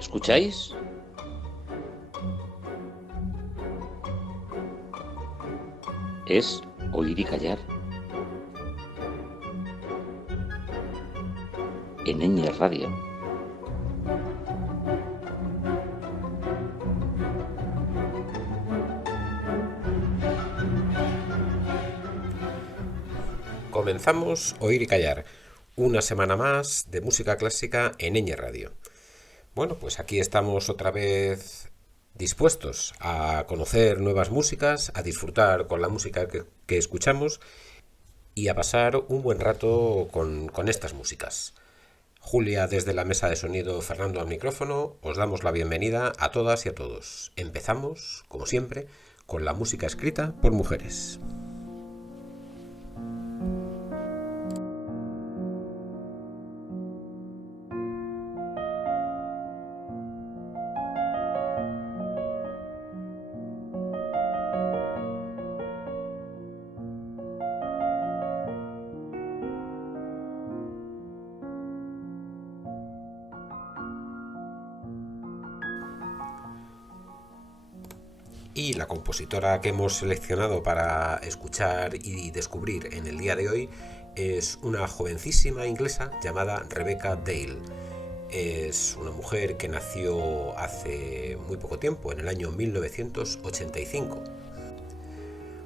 ¿Escucháis? Es oír y callar. En Ñ Radio. Comenzamos Oír y Callar, una semana más de música clásica en Ñ Radio. Bueno, pues aquí estamos otra vez dispuestos a conocer nuevas músicas, a disfrutar con la música que escuchamos y a pasar un buen rato con estas músicas. Julia desde la mesa de sonido, Fernando al micrófono, os damos la bienvenida a todas y a todos. Empezamos, como siempre, con la música escrita por mujeres. Y la compositora que hemos seleccionado para escuchar y descubrir en el día de hoy es una jovencísima inglesa llamada Rebecca Dale. Es una mujer que nació hace muy poco tiempo, en el año 1985.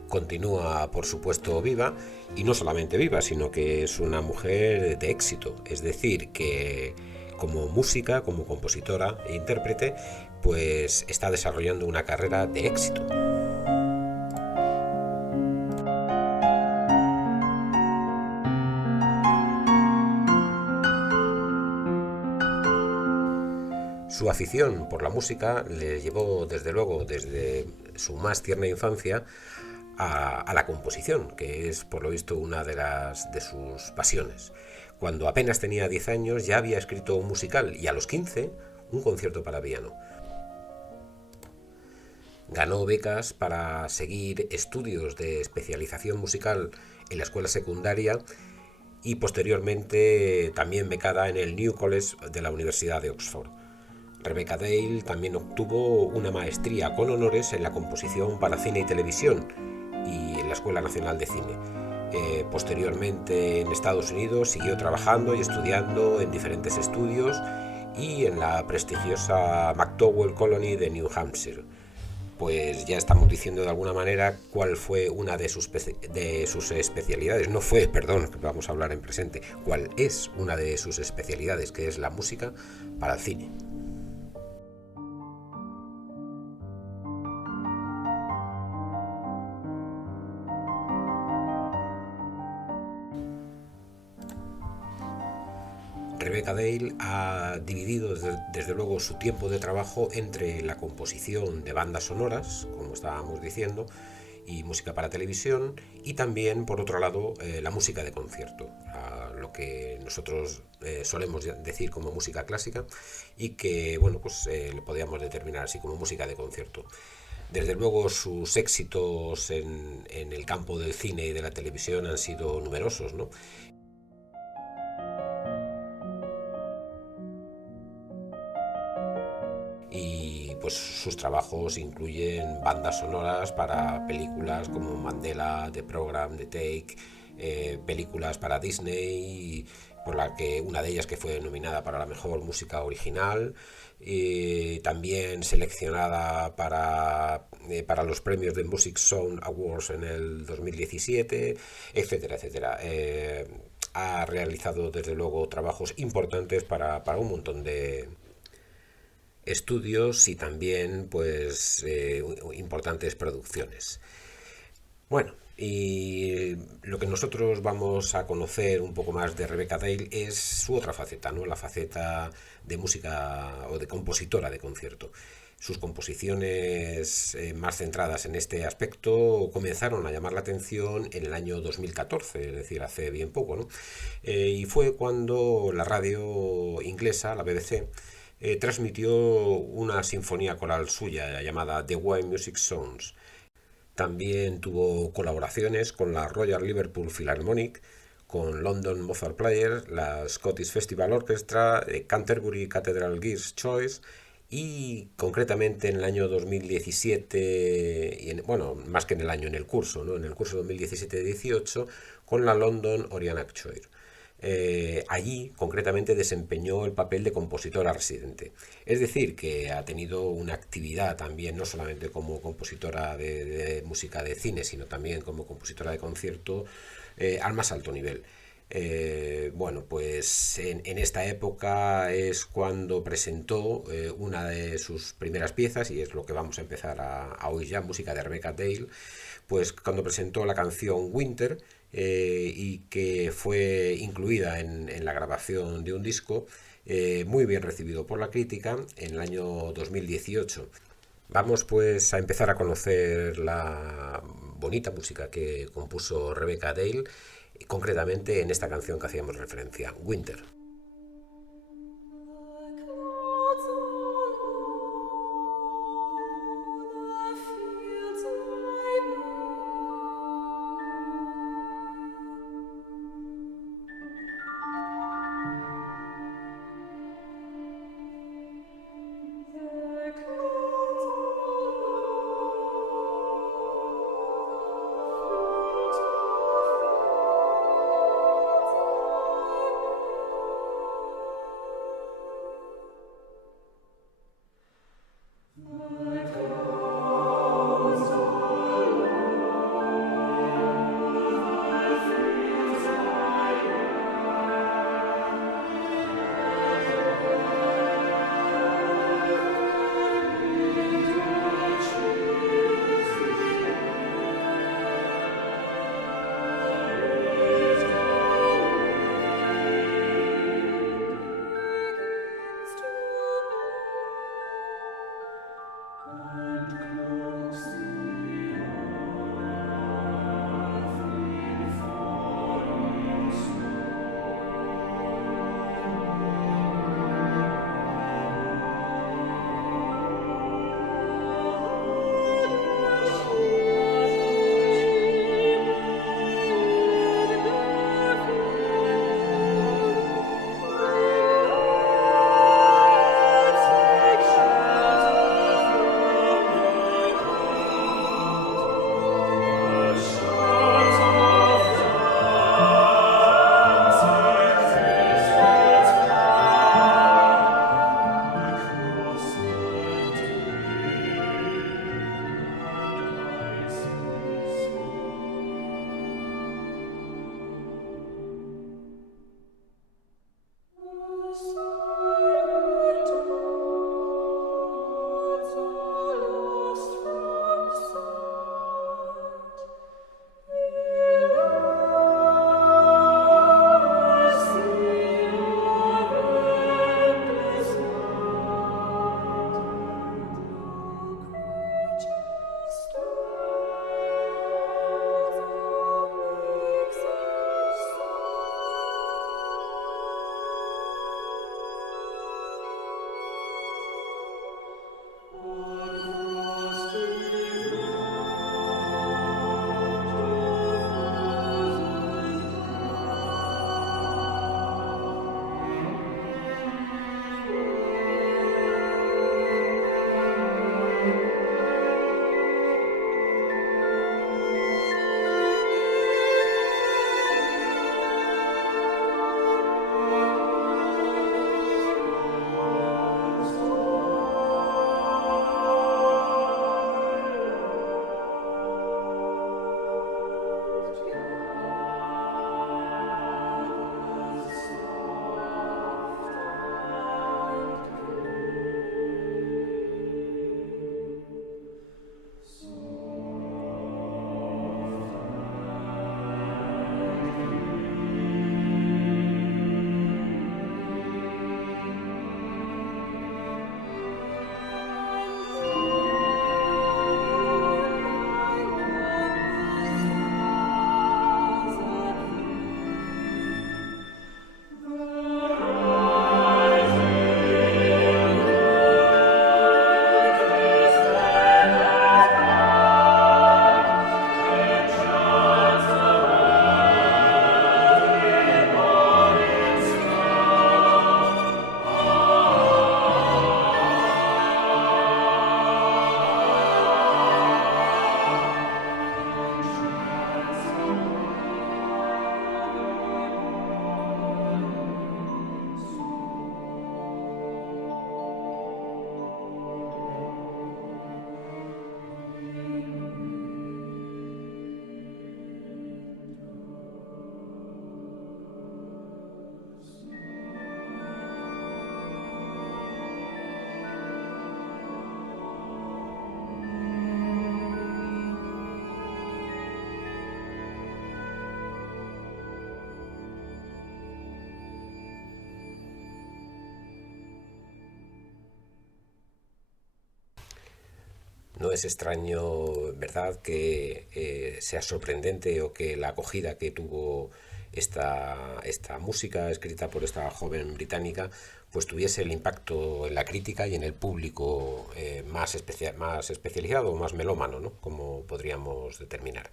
Continúa, por supuesto, viva, y no solamente viva, sino que es una mujer de éxito. Es decir, que como música, como compositora e intérprete, pues está desarrollando una carrera de éxito. Su afición por la música le llevó, desde luego, desde su más tierna infancia a la composición, que es, por lo visto, una de sus pasiones. Cuando apenas tenía 10 años ya había escrito un musical y a los 15 un concierto para piano. Ganó becas para seguir estudios de especialización musical en la escuela secundaria y posteriormente también becada en el New College de la Universidad de Oxford. Rebecca Dale también obtuvo una maestría con honores en la composición para cine y televisión y en la Escuela Nacional de Cine. Posteriormente en Estados Unidos siguió trabajando y estudiando en diferentes estudios y en la prestigiosa McDowell Colony de New Hampshire. Pues ya estamos diciendo de alguna manera cuál fue una de sus especialidades. No fue, perdón, vamos a hablar en presente. Cuál es una de sus especialidades, que es la música para el cine. Rebecca Dale ha dividido desde luego su tiempo de trabajo entre la composición de bandas sonoras, como estábamos diciendo, y música para televisión, y también, por otro lado, la música de concierto, lo que nosotros solemos decir como música clásica y que, bueno, pues le podríamos determinar así como música de concierto. Desde luego sus éxitos en el campo del cine y de la televisión han sido numerosos, ¿no? Y pues sus trabajos incluyen bandas sonoras para películas como Mandela, The Program, The Take, películas para Disney, por la que una de ellas que fue nominada para la mejor música original, y también seleccionada para los premios de Music Sound Awards en el 2017, etcétera, etcétera. Ha realizado desde luego trabajos importantes para un montón de estudios y también pues importantes producciones. Bueno, y lo que nosotros vamos a conocer un poco más de Rebecca Dale es su otra faceta, ¿no? La faceta de música o de compositora de concierto. Sus composiciones más centradas en este aspecto comenzaron a llamar la atención en el año 2014, es decir, hace bien poco, ¿no? Y fue cuando la radio inglesa, la BBC, transmitió una sinfonía coral suya llamada The Wine Music Songs. También tuvo colaboraciones con la Royal Liverpool Philharmonic, con London Mozart Players, la Scottish Festival Orchestra, Canterbury Cathedral Girls' Choice y concretamente en el año 2017, bueno, más que en el año, en el curso, ¿no? En el curso 2017-18 con la London Oriana Choir. Allí concretamente desempeñó el papel de compositora residente. Es decir, que ha tenido una actividad también, no solamente como compositora de música de cine, sino también como compositora de concierto al más alto nivel. Bueno, pues en esta época es cuando presentó una de sus primeras piezas, y es lo que vamos a empezar a oír ya, música de Rebecca Dale, pues cuando presentó la canción Winter, y que fue incluida en la grabación de un disco muy bien recibido por la crítica en el año 2018. Vamos pues a empezar a conocer la bonita música que compuso Rebecca Dale, concretamente en esta canción que hacíamos referencia, Winter. No es extraño, ¿verdad?, que sea sorprendente o que la acogida que tuvo esta música escrita por esta joven británica pues tuviese el impacto en la crítica y en el público más especializado, más melómano, ¿no? Como podríamos determinar.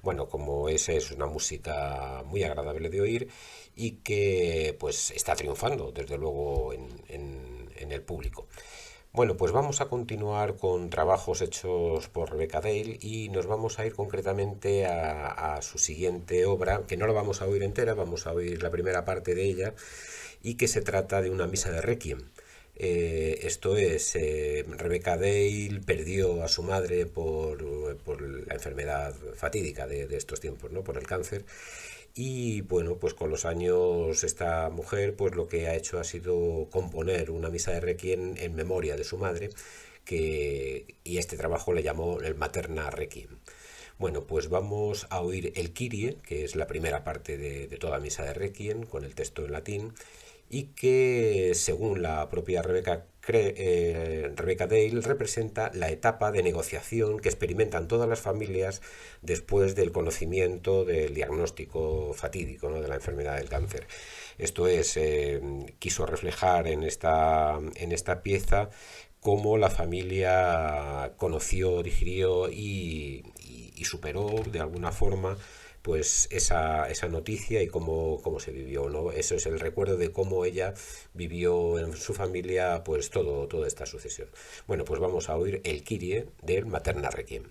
Bueno, como esa es una música muy agradable de oír y que pues está triunfando desde luego en el público. Bueno, pues vamos a continuar con trabajos hechos por Rebecca Dale y nos vamos a ir concretamente a su siguiente obra, que no la vamos a oír entera, vamos a oír la primera parte de ella, y que se trata de una misa de Requiem. Esto es, Rebecca Dale perdió a su madre por la enfermedad fatídica de estos tiempos, ¿no? Por el cáncer. Y bueno, pues con los años esta mujer pues lo que ha hecho ha sido componer una misa de Requiem en memoria de su madre, y este trabajo le llamó el Materna Requiem. Bueno, pues vamos a oír el Kyrie, que es la primera parte de toda misa de Requiem, con el texto en latín, y que, según la propia Rebecca Dale, representa la etapa de negociación que experimentan todas las familias después del conocimiento del diagnóstico fatídico, ¿no?, de la enfermedad del cáncer. Esto es, quiso reflejar en esta pieza cómo la familia conoció, digirió y superó de alguna forma pues esa noticia y cómo se vivió, ¿no? Eso es el recuerdo de cómo ella vivió en su familia pues toda esta sucesión. Bueno, pues vamos a oír el Kyrie del Materna Requiem.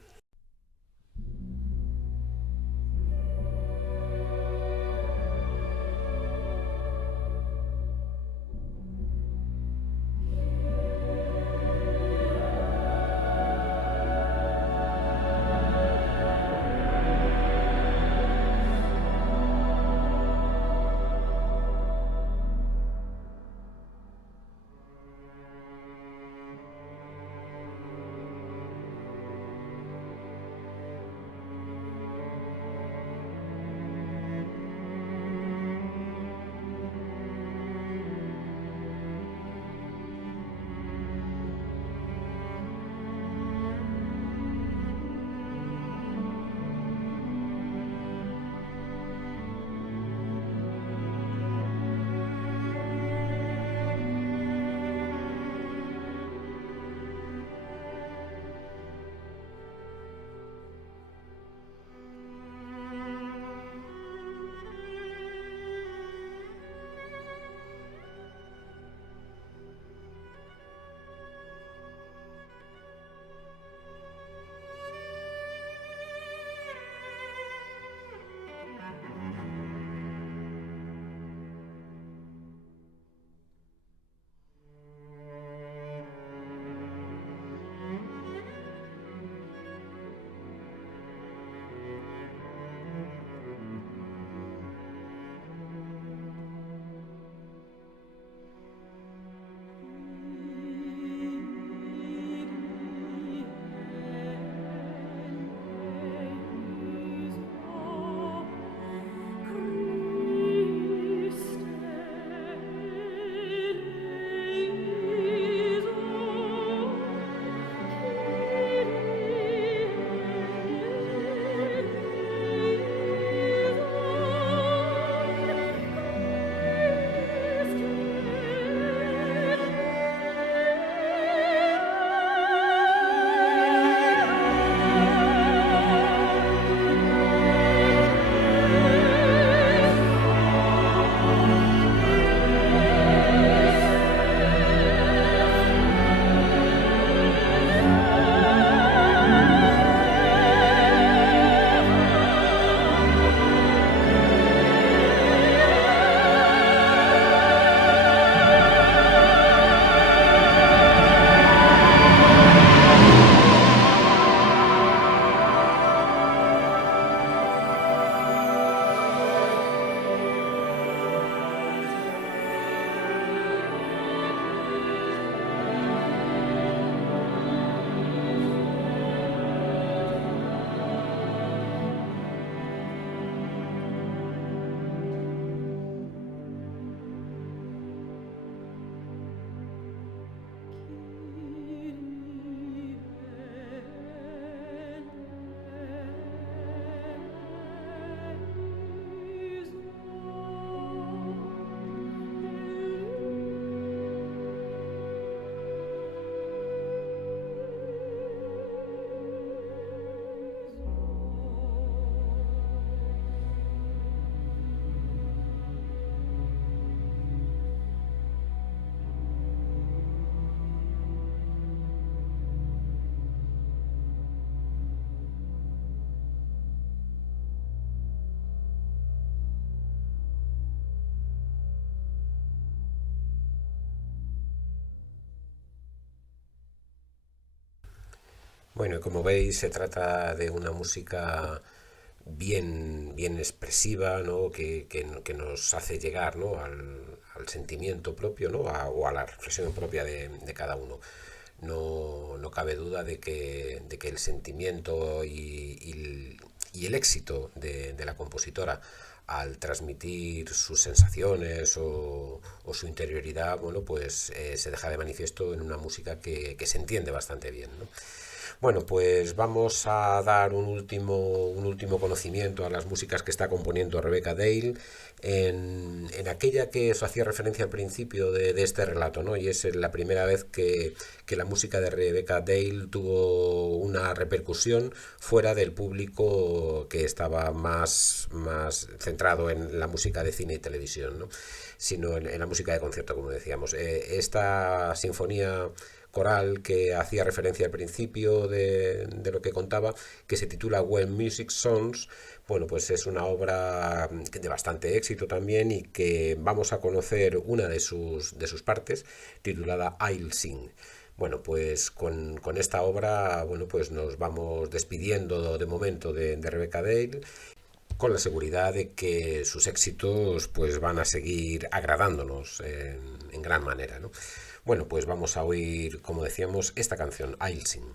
Bueno, y como veis, se trata de una música bien expresiva, ¿no? Que nos hace llegar, ¿no? al sentimiento propio, ¿no? O a la reflexión propia de cada uno. No cabe duda de que el sentimiento y el éxito de la compositora al transmitir sus sensaciones o su interioridad, bueno, pues se deja de manifiesto en una música que se entiende bastante bien, ¿no? Bueno, pues vamos a dar un último conocimiento a las músicas que está componiendo Rebecca Dale en aquella que os hacía referencia al principio de este relato, ¿no? Y es la primera vez que la música de Rebecca Dale tuvo una repercusión fuera del público que estaba más centrado en la música de cine y televisión, ¿no? Sino en la música de concierto, como decíamos. Esta sinfonía coral que hacía referencia al principio de lo que contaba, que se titula When Music Songs, bueno, pues es una obra de bastante éxito también y que vamos a conocer una de sus partes, titulada I'll Sing. Bueno, pues con esta obra, bueno, pues nos vamos despidiendo de momento de Rebecca Dale, con la seguridad de que sus éxitos pues van a seguir agradándonos en gran manera, ¿no? Bueno, pues vamos a oír, como decíamos, esta canción, I'll Sing.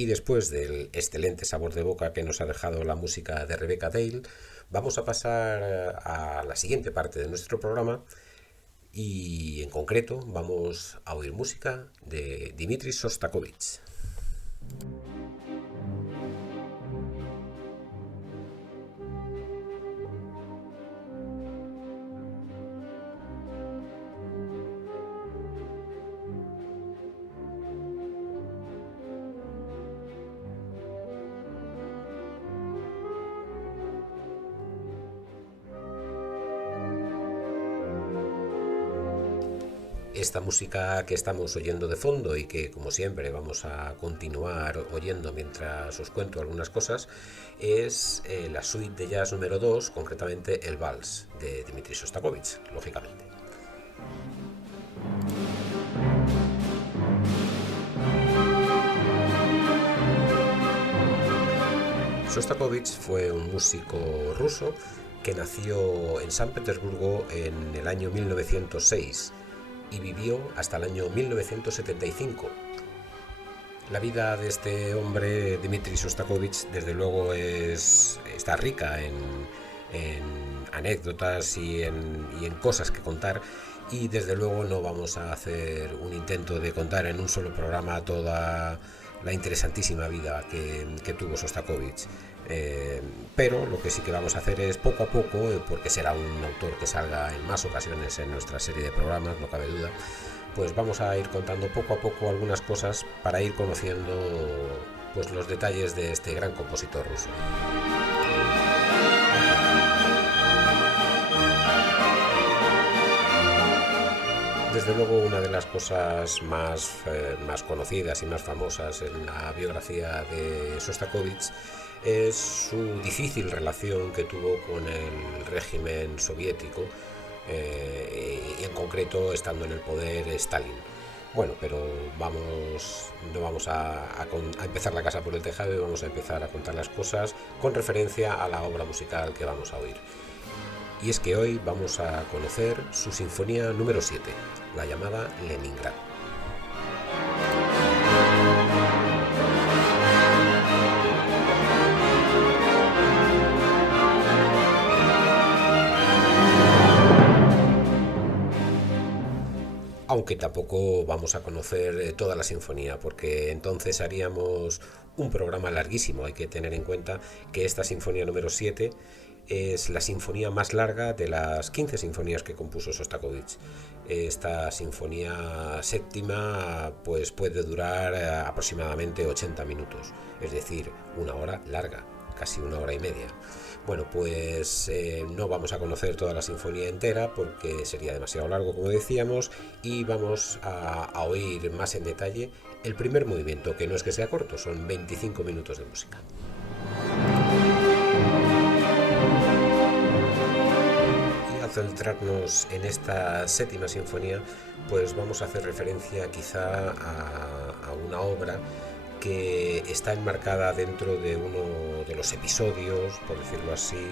Y después del excelente sabor de boca que nos ha dejado la música de Rebecca Dale, vamos a pasar a la siguiente parte de nuestro programa y en concreto vamos a oír música de Dmitri Shostakovich. Esta música que estamos oyendo de fondo y que como siempre vamos a continuar oyendo mientras os cuento algunas cosas es la suite de jazz número 2, concretamente el Vals de Dmitri Shostakovich, lógicamente. Shostakovich fue un músico ruso que nació en San Petersburgo en el año 1906 y vivió hasta el año 1975. La vida de este hombre, Dmitri Shostakovich, desde luego está rica en anécdotas y en cosas que contar, y desde luego no vamos a hacer un intento de contar en un solo programa toda la interesantísima vida que tuvo Shostakovich. Pero lo que sí que vamos a hacer es poco a poco, porque será un autor que salga en más ocasiones en nuestra serie de programas, no cabe duda, pues vamos a ir contando poco a poco algunas cosas para ir conociendo pues los detalles de este gran compositor ruso. Desde luego una de las cosas más conocidas y más famosas en la biografía de Shostakovich es su difícil relación que tuvo con el régimen soviético, y en concreto estando en el poder Stalin. Bueno, pero no vamos a empezar la casa por el tejado y vamos a empezar a contar las cosas con referencia a la obra musical que vamos a oír. Y es que hoy vamos a conocer su sinfonía número 7, la llamada Leningrado. Aunque tampoco vamos a conocer toda la sinfonía, porque entonces haríamos un programa larguísimo. Hay que tener en cuenta que esta sinfonía número 7 es la sinfonía más larga de las 15 sinfonías que compuso Shostakovich. Esta sinfonía séptima pues puede durar aproximadamente 80 minutos, es decir, una hora larga, casi una hora y media. Bueno, pues no vamos a conocer toda la sinfonía entera porque sería demasiado largo, como decíamos, y vamos a oír más en detalle el primer movimiento, que no es que sea corto, son 25 minutos de música. Y al centrarnos en esta séptima sinfonía, pues vamos a hacer referencia quizá a una obra que está enmarcada dentro de uno de los episodios, por decirlo así,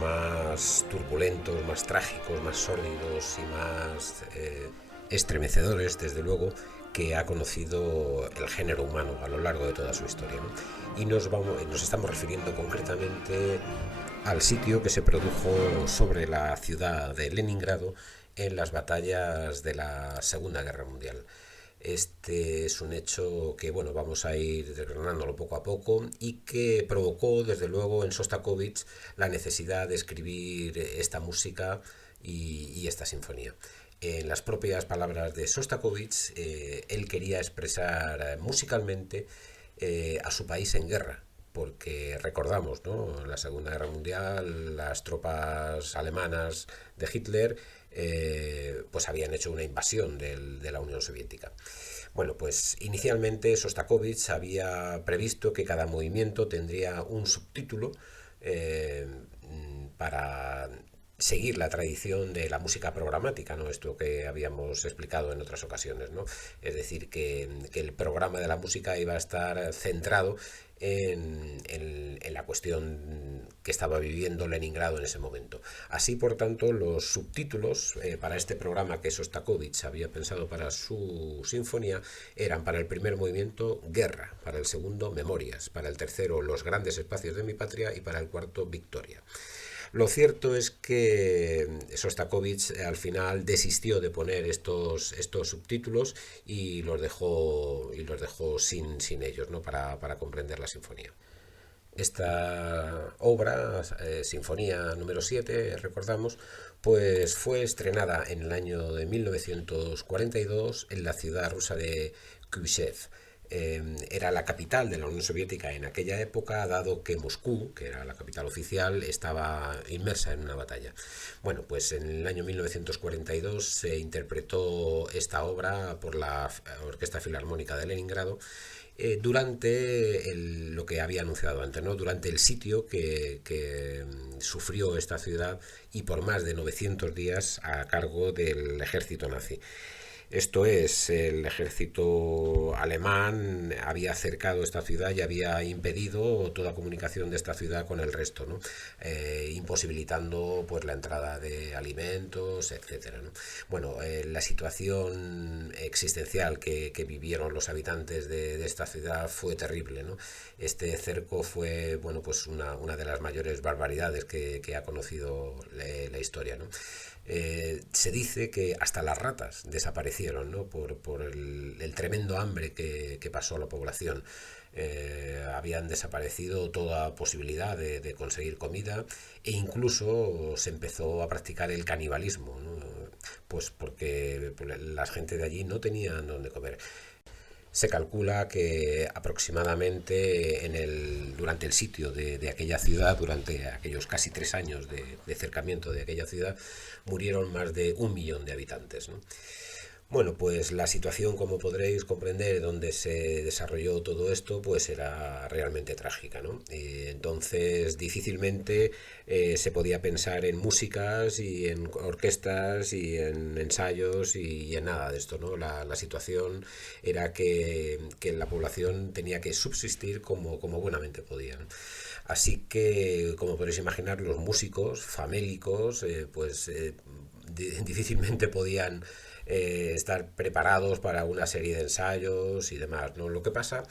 más turbulentos, más trágicos, más sórdidos y más estremecedores, desde luego, que ha conocido el género humano a lo largo de toda su historia, ¿no? Y nos estamos refiriendo concretamente al sitio que se produjo sobre la ciudad de Leningrado en las batallas de la Segunda Guerra Mundial. Este es un hecho que vamos a ir desgranándolo poco a poco y que provocó desde luego en Shostakovich la necesidad de escribir esta música y esta sinfonía. En las propias palabras de Shostakovich, él quería expresar musicalmente a su país en guerra, porque recordamos, ¿no?, en la Segunda Guerra Mundial las tropas alemanas de Hitler pues habían hecho una invasión de la Unión Soviética. Bueno, pues inicialmente Shostakovich había previsto que cada movimiento tendría un subtítulo para seguir la tradición de la música programática, ¿no? Esto que habíamos explicado en otras ocasiones, ¿no? Es decir, que el programa de la música iba a estar centrado en la cuestión que estaba viviendo Leningrado en ese momento. Así, por tanto, los subtítulos para este programa que Sostakovich había pensado para su sinfonía eran: para el primer movimiento, Guerra; para el segundo, Memorias; para el tercero, Los grandes espacios de mi patria; y para el cuarto, Victoria. Lo cierto es que Sostakovich al final desistió de poner estos subtítulos y los dejó sin ellos, ¿no? Para comprender la sinfonía. Esta obra, Sinfonía número 7, recordamos, pues fue estrenada en el año de 1942 en la ciudad rusa de Khrushchev. Era la capital de la Unión Soviética en aquella época, dado que Moscú, que era la capital oficial, estaba inmersa en una batalla. Bueno, pues en el año 1942 se interpretó esta obra por la Orquesta Filarmónica de Leningrado durante lo que había anunciado antes, ¿no? Durante el sitio que sufrió esta ciudad, y por más de 900 días a cargo del ejército nazi. Esto es, el ejército alemán había cercado esta ciudad y había impedido toda comunicación de esta ciudad con el resto, ¿no? Imposibilitando pues la entrada de alimentos, etcétera, ¿no? Bueno, la situación existencial que vivieron los habitantes de esta ciudad fue terrible, ¿no? Este cerco fue, bueno, pues una de las mayores barbaridades que ha conocido la historia, ¿no? Se dice que hasta las ratas desaparecieron, ¿no? por el tremendo hambre que pasó a la población. Habían desaparecido toda posibilidad de conseguir comida, e incluso se empezó a practicar el canibalismo, ¿no? Pues porque la gente de allí no tenían dónde comer. Se calcula que aproximadamente durante el sitio de aquella ciudad, durante aquellos casi 3 años de cercamiento de aquella ciudad, murieron más de 1 millón de habitantes, ¿no? Bueno, pues la situación, como podréis comprender, donde se desarrolló todo esto, pues era realmente trágica, ¿no? Entonces, difícilmente se podía pensar en músicas y en orquestas y en ensayos y en nada de esto, ¿no? La situación era que la población tenía que subsistir como buenamente podía, ¿no? Así que, como podéis imaginar, los músicos famélicos, difícilmente podían estar preparados para una serie de ensayos y demás, ¿no? Lo que pasa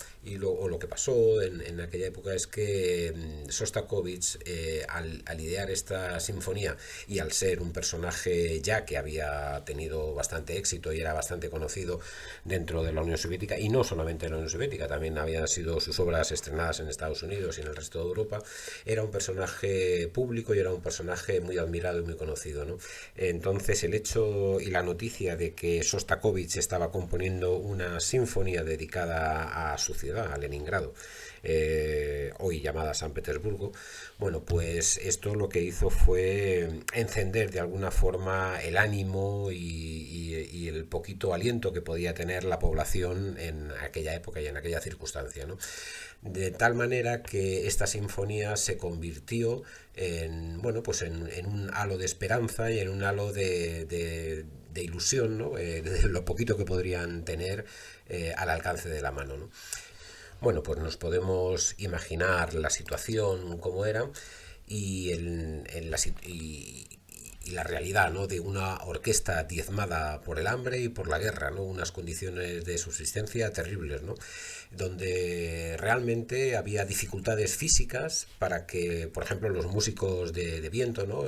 o lo que pasó en aquella época es que Sostakovich, al idear esta sinfonía y al ser un personaje ya que había tenido bastante éxito y era bastante conocido dentro de la Unión Soviética, y no solamente en la Unión Soviética, también habían sido sus obras estrenadas en Estados Unidos y en el resto de Europa, era un personaje público y era un personaje muy admirado y muy conocido, ¿no? Entonces, el hecho y la noticia de que Sostakovich estaba componiendo una sinfonía dedicada a su ciudad, a Leningrado, hoy llamada San Petersburgo, bueno, pues esto lo que hizo fue encender de alguna forma el ánimo y el poquito aliento que podía tener la población en aquella época y en aquella circunstancia, ¿no? De tal manera que esta sinfonía se convirtió en un halo de esperanza y en un halo de ilusión, ¿no? De lo poquito que podrían tener al alcance de la mano, ¿no? Bueno, pues nos podemos imaginar la situación como era, y, y la realidad, ¿no? De una orquesta diezmada por el hambre y por la guerra, ¿no? Unas condiciones de subsistencia terribles, ¿no? Donde realmente había dificultades físicas para que, por ejemplo, los músicos de viento, ¿no?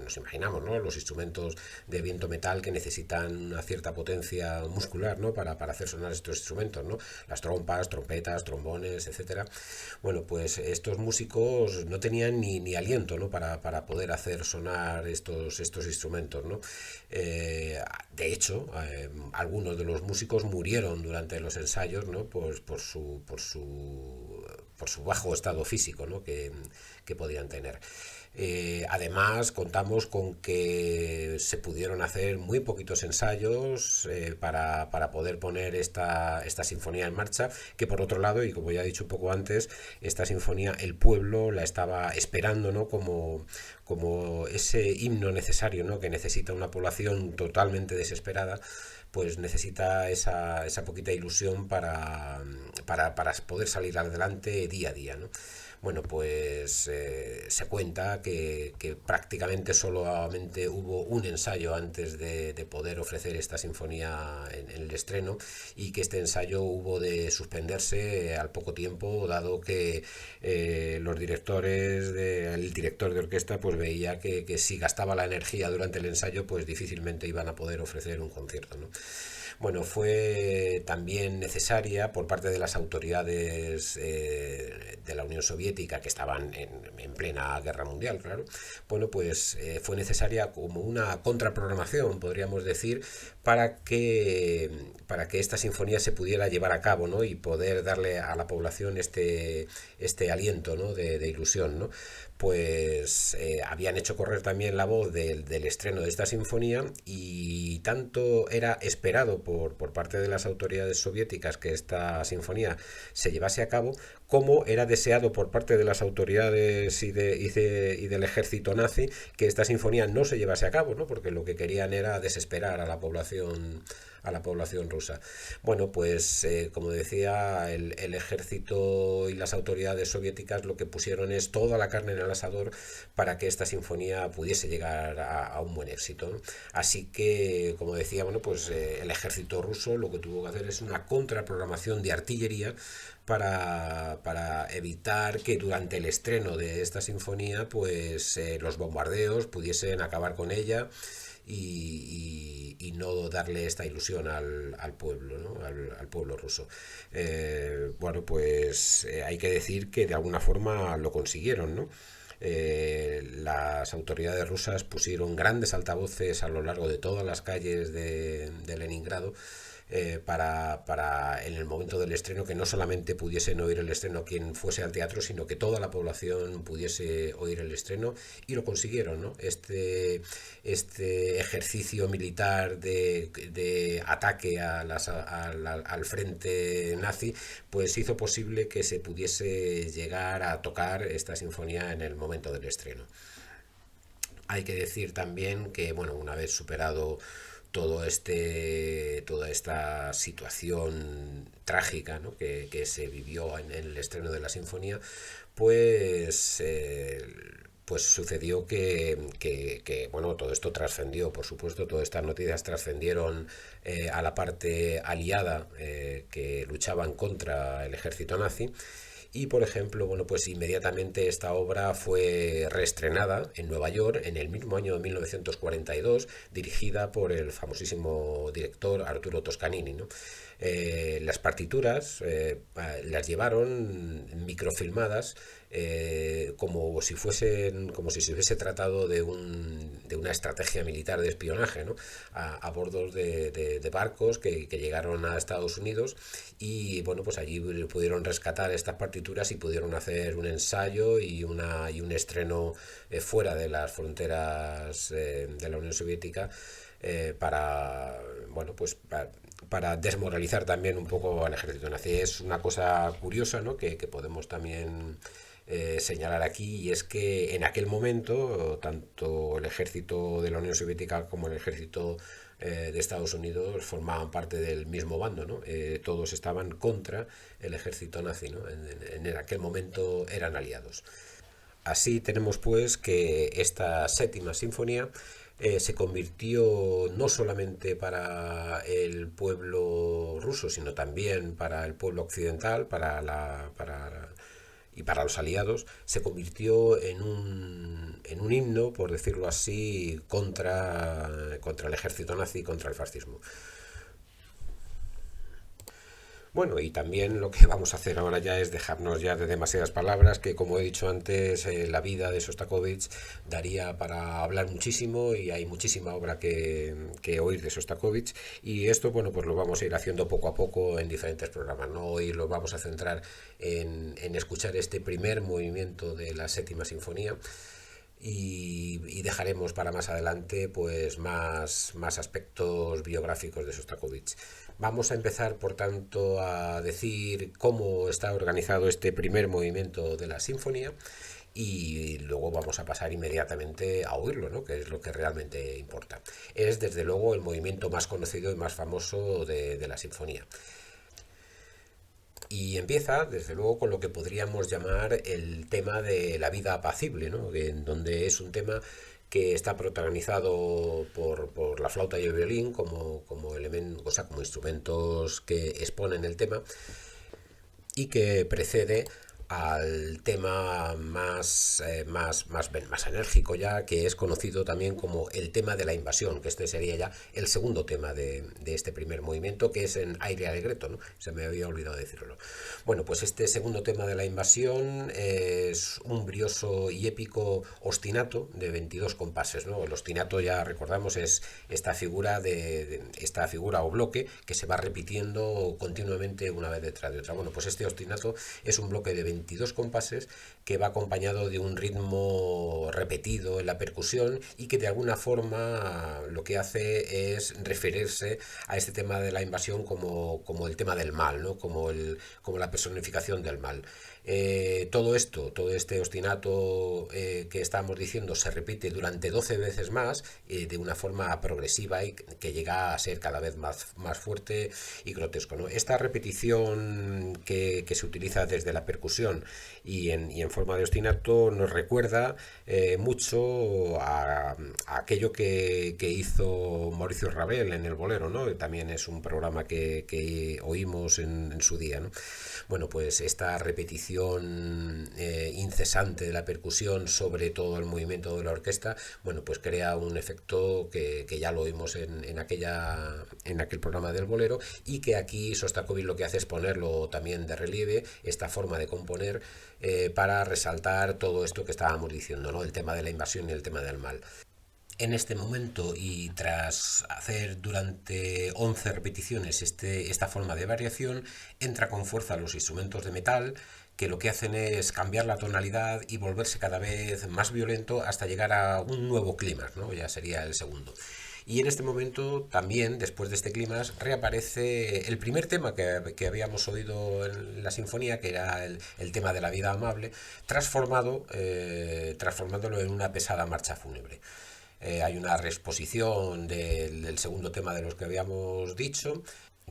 Nos imaginamos, ¿no? Los instrumentos de viento metal que necesitan una cierta potencia muscular, ¿no? Para hacer sonar estos instrumentos, ¿no? Las trompas, trompetas, trombones, etcétera. Bueno, pues estos músicos no tenían ni aliento, ¿no? Para poder hacer sonar estos instrumentos, ¿no? De hecho, algunos de los músicos murieron durante los ensayos, ¿no? Pues por su bajo estado físico, ¿no? que podían tener. Además, contamos con que se pudieron hacer muy poquitos ensayos para poder poner esta sinfonía en marcha, que por otro lado, y como ya he dicho un poco antes, esta sinfonía el pueblo la estaba esperando, ¿no? Como ese himno necesario, ¿no? Que necesita una población totalmente desesperada, pues necesita esa poquita ilusión para poder salir adelante día a día, ¿no? Bueno, pues se cuenta que prácticamente solamente hubo un ensayo antes de poder ofrecer esta sinfonía en el estreno, y que este ensayo hubo de suspenderse al poco tiempo, dado que el director de orquesta pues veía que si gastaba la energía durante el ensayo pues difícilmente iban a poder ofrecer un concierto, ¿no? Bueno, fue también necesaria por parte de las autoridades de la Unión Soviética, que estaban en plena guerra mundial, claro. Bueno, pues fue necesaria como una contraprogramación, podríamos decir, para que esta sinfonía se pudiera llevar a cabo, ¿no? Y poder darle a la población este aliento, ¿no? de ilusión, ¿no? Pues habían hecho correr también la voz del estreno de esta sinfonía, y tanto era esperado por parte de las autoridades soviéticas que esta sinfonía se llevase a cabo, como era deseado por parte de las autoridades y del ejército nazi que esta sinfonía no se llevase a cabo, ¿no? Porque lo que querían era desesperar a la población rusa. Bueno, pues como decía, el ejército y las autoridades soviéticas lo que pusieron es toda la carne en el asador para que esta sinfonía pudiese llegar a un buen éxito, ¿no? Así que, como decía, bueno, pues el ejército ruso lo que tuvo que hacer es una contraprogramación de artillería para evitar que durante el estreno de esta sinfonía pues los bombardeos pudiesen acabar con ella y no darle esta ilusión al pueblo, ¿no? Al pueblo ruso. Bueno, pues hay que decir que de alguna forma lo consiguieron, ¿no? Las autoridades rusas pusieron grandes altavoces a lo largo de todas las calles de Leningrado, para en el momento del estreno que no solamente pudiesen oír el estreno quien fuese al teatro, sino que toda la población pudiese oír el estreno, y lo consiguieron, ¿no? Este ejercicio militar de ataque al frente nazi pues hizo posible que se pudiese llegar a tocar esta sinfonía en el momento del estreno. Hay que decir también que, bueno, una vez superado toda esta situación trágica, ¿no? que se vivió en el estreno de la sinfonía, pues pues sucedió bueno, todo esto trascendió, por supuesto, todas estas noticias trascendieron a la parte aliada que luchaban contra el ejército nazi. Y por ejemplo, bueno, pues inmediatamente esta obra fue reestrenada en Nueva York en el mismo año de 1942, dirigida por el famosísimo director Arturo Toscanini, ¿no? Las partituras las llevaron microfilmadas, como si se hubiese tratado de una estrategia militar de espionaje, ¿no? A bordo de barcos que llegaron a Estados Unidos, y bueno, pues allí pudieron rescatar estas partituras y pudieron hacer un ensayo y un estreno fuera de las fronteras de la Unión Soviética, bueno, pues para desmoralizar también un poco al ejército nazi. Es una cosa curiosa, ¿no? que podemos también señalar aquí, y es que en aquel momento tanto el ejército de la Unión Soviética como el ejército de Estados Unidos formaban parte del mismo bando, ¿no? Todos estaban contra el ejército nazi, ¿no? En aquel momento eran aliados. Así tenemos pues que esta séptima sinfonía se convirtió no solamente para el pueblo ruso, sino también para el pueblo occidental, y para los aliados, se convirtió en un himno, por decirlo así, contra el ejército nazi, contra el fascismo. Bueno, y también lo que vamos a hacer ahora ya es dejarnos ya de demasiadas palabras, que como he dicho antes, la vida de Sostakovich daría para hablar muchísimo, y hay muchísima obra que oír de Sostakovich, y esto, bueno, pues lo vamos a ir haciendo poco a poco en diferentes programas, ¿no? Hoy lo vamos a centrar en escuchar este primer movimiento de la séptima sinfonía, y dejaremos para más adelante pues más aspectos biográficos de Sostakovich. Vamos a empezar, por tanto, a decir cómo está organizado este primer movimiento de la sinfonía y luego vamos a pasar inmediatamente a oírlo, ¿no? Que es lo que realmente importa. Es desde luego el movimiento más conocido y más famoso de la sinfonía. Y empieza, desde luego, con lo que podríamos llamar el tema de la vida apacible, ¿no? En donde es un tema que está protagonizado por la flauta y el violín como elemento, o sea, como instrumentos que exponen el tema y que precede al tema más enérgico ya, que es conocido también como el tema de la invasión, que este sería ya el segundo tema de este primer movimiento, que es en aire allegretto, ¿no? Se me había olvidado decirlo. Bueno, pues este segundo tema de la invasión es un brioso y épico ostinato de 22 compases, ¿no? El ostinato, ya recordamos, es esta figura esta figura o bloque que se va repitiendo continuamente una vez detrás de otra. Bueno, pues este ostinato es un bloque de 22 compases que va acompañado de un ritmo repetido en la percusión y que de alguna forma lo que hace es referirse a este tema de la invasión como el tema del mal, ¿no? Como la personificación del mal. Todo este ostinato que estábamos diciendo se repite durante 12 veces más de una forma progresiva y que llega a ser cada vez más fuerte y grotesco, ¿no? Esta repetición que se utiliza desde la percusión y en forma de ostinato nos recuerda mucho a aquello que hizo Mauricio Ravel en el Bolero, ¿no? Que también es un programa que oímos en su día, ¿no? Bueno, pues esta repetición incesante de la percusión sobre todo el movimiento de la orquesta, bueno, pues crea un efecto que ya lo oímos en aquel programa del Bolero y que aquí Sostakovich lo que hace es ponerlo también de relieve, esta forma de componer para resaltar todo esto que estábamos diciendo, ¿no? El tema de la invasión y el tema del mal. En este momento y tras hacer durante 11 repeticiones esta forma de variación, entra con fuerza los instrumentos de metal que lo que hacen es cambiar la tonalidad y volverse cada vez más violento hasta llegar a un nuevo clímax, ¿no? Ya sería el segundo. Y en este momento también, después de este clímax, reaparece el primer tema que habíamos oído en la sinfonía, que era el tema de la vida amable, transformándolo en una pesada marcha fúnebre. Hay una reexposición del segundo tema de los que habíamos dicho,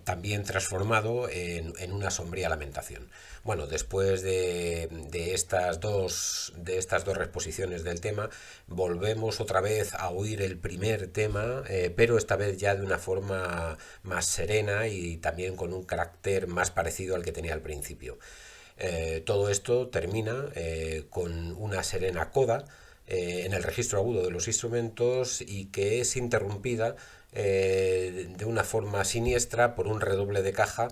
también transformado en una sombría lamentación. Bueno, después de estas dos reexposiciones del tema, volvemos otra vez a oír el primer tema, pero esta vez ya de una forma más serena y también con un carácter más parecido al que tenía al principio. Todo esto termina con una serena coda en el registro agudo de los instrumentos y que es interrumpida de una forma siniestra por un redoble de caja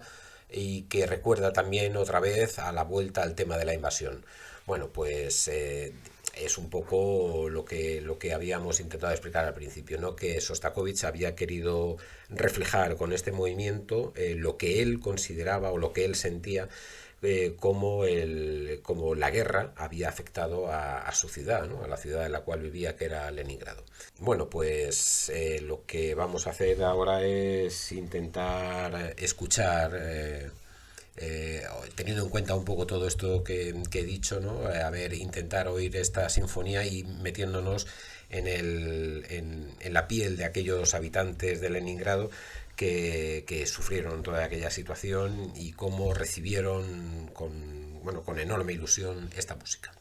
y que recuerda también otra vez a la vuelta al tema de la invasión. Bueno, pues es un poco lo que habíamos intentado explicar al principio, ¿no? Que Sostakovich había querido reflejar con este movimiento lo que él consideraba o lo que él sentía cómo la guerra había afectado a su ciudad, ¿no? A la ciudad en la cual vivía, que era Leningrado. Bueno, pues lo que vamos a hacer ahora es intentar escuchar, teniendo en cuenta un poco todo esto que he dicho, ¿no? A ver, intentar oír esta sinfonía y metiéndonos en la piel de aquellos habitantes de Leningrado que sufrieron toda aquella situación y cómo recibieron con enorme ilusión esta música.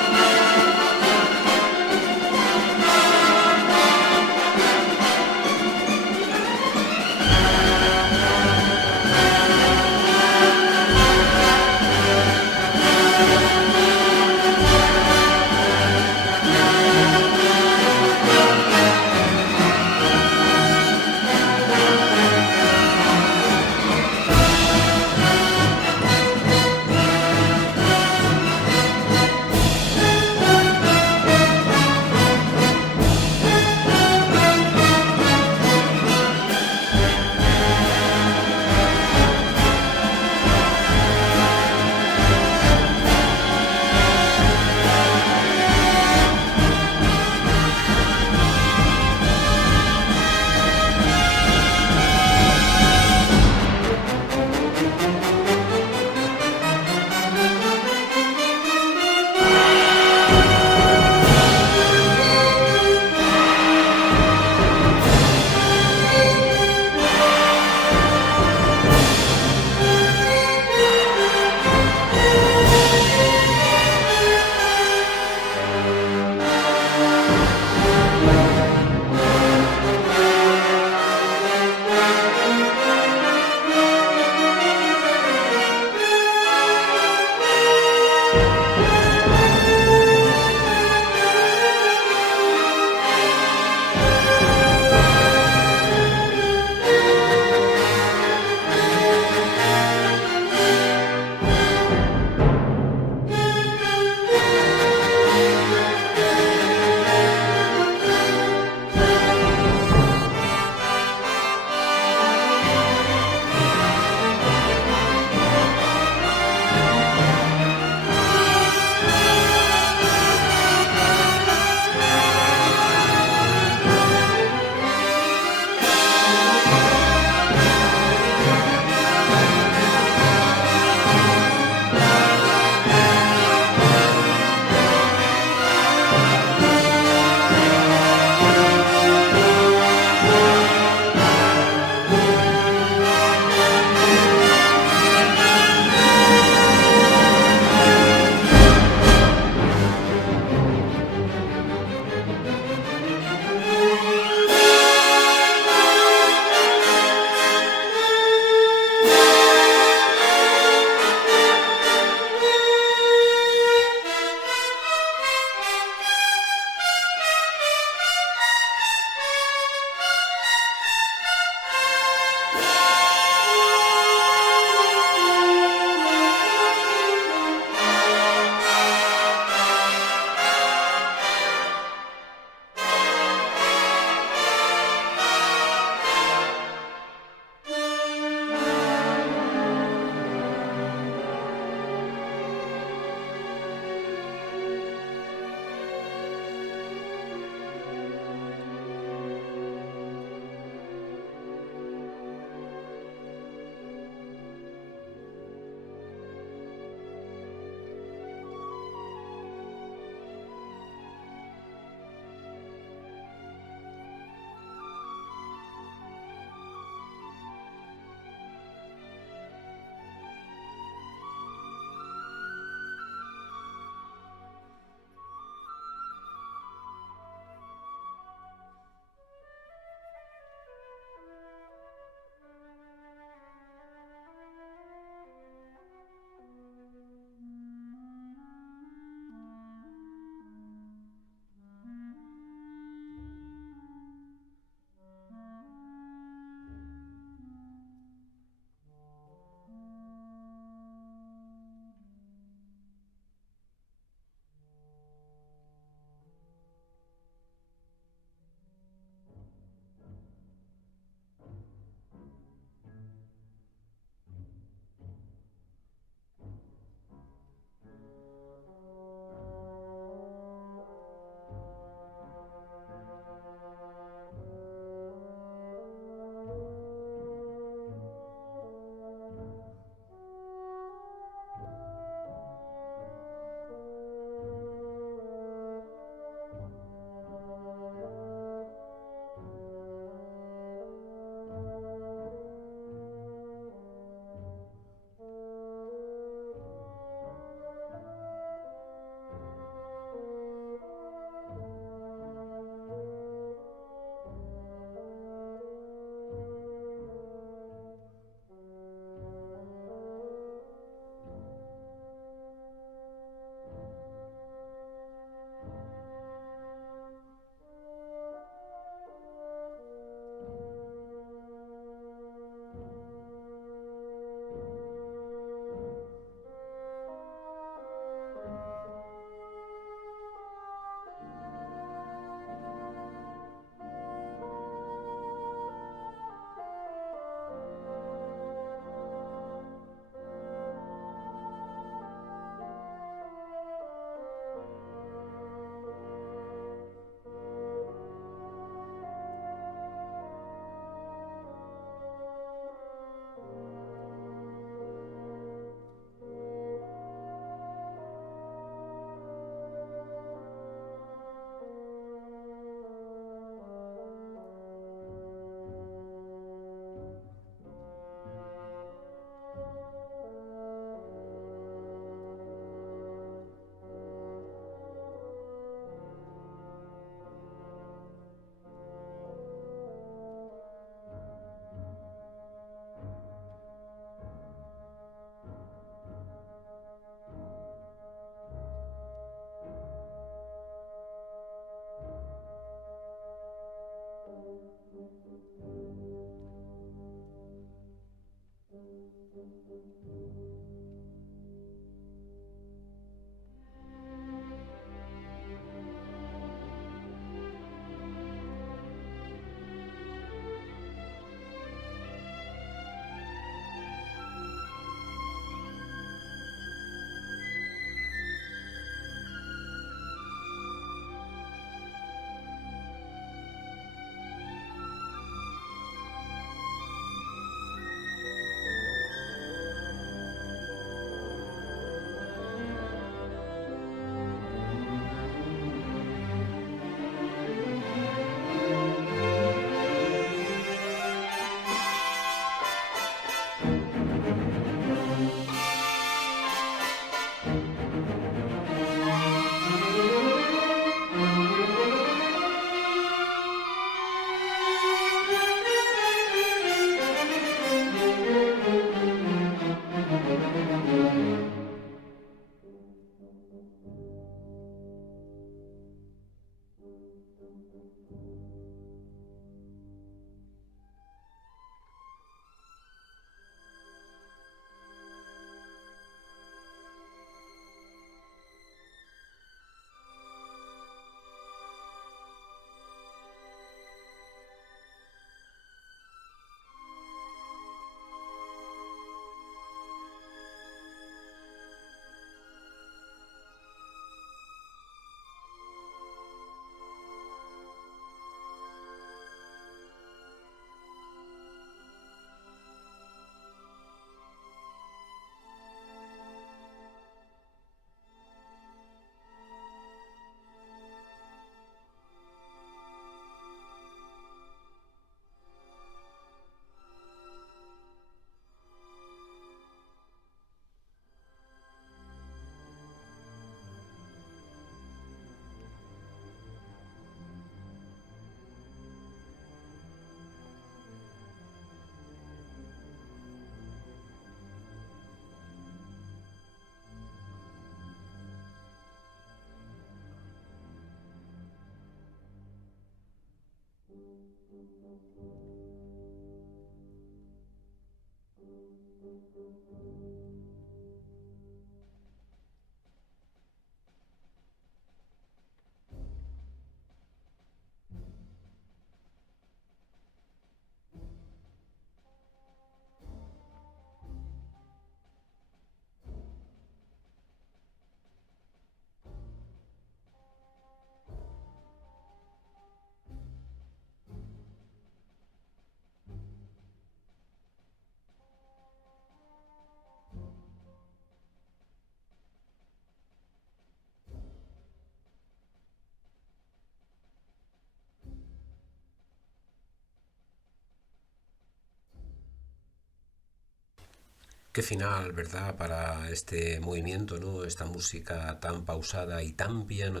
Qué final, ¿verdad? Para este movimiento, ¿no? Esta música tan pausada y tan piano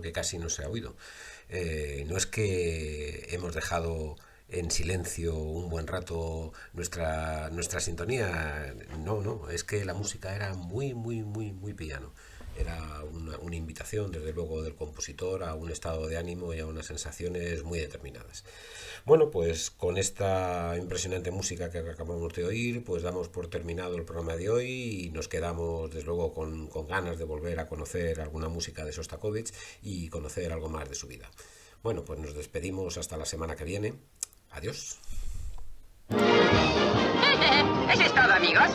que casi no se ha oído. No es que hemos dejado en silencio un buen rato nuestra sintonía, no, no, es que la música era muy piano. Era una invitación, desde luego, del compositor a un estado de ánimo y a unas sensaciones muy determinadas. Bueno, pues con esta impresionante música que acabamos de oír, pues damos por terminado el programa de hoy y nos quedamos, desde luego, con ganas de volver a conocer alguna música de Sostakovich y conocer algo más de su vida. Bueno, pues nos despedimos hasta la semana que viene. Adiós. Eso es todo, amigos.